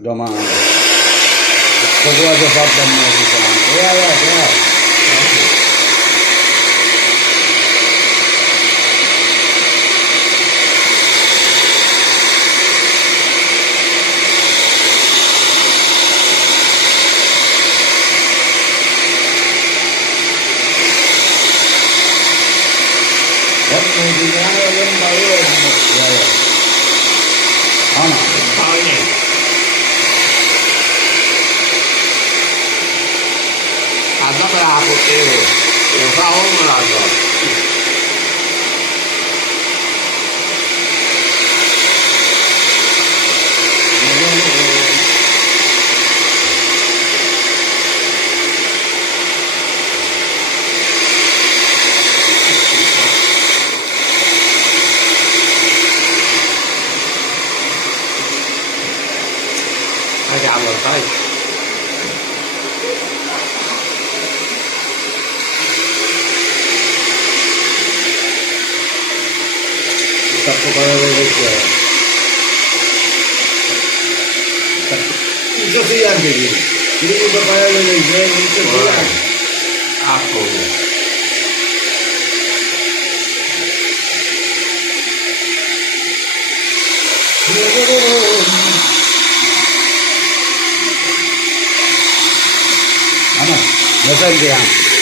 Domani. Cosa avete fatto a musica? What music? I don't know. Ada berapa kilo? Yang tahu berapa? Ada apa tay? Sto parlando di questo. Non so se anche lì. Devo parlare di questo, non so se anche. Aku. Ama, ne sentiamo?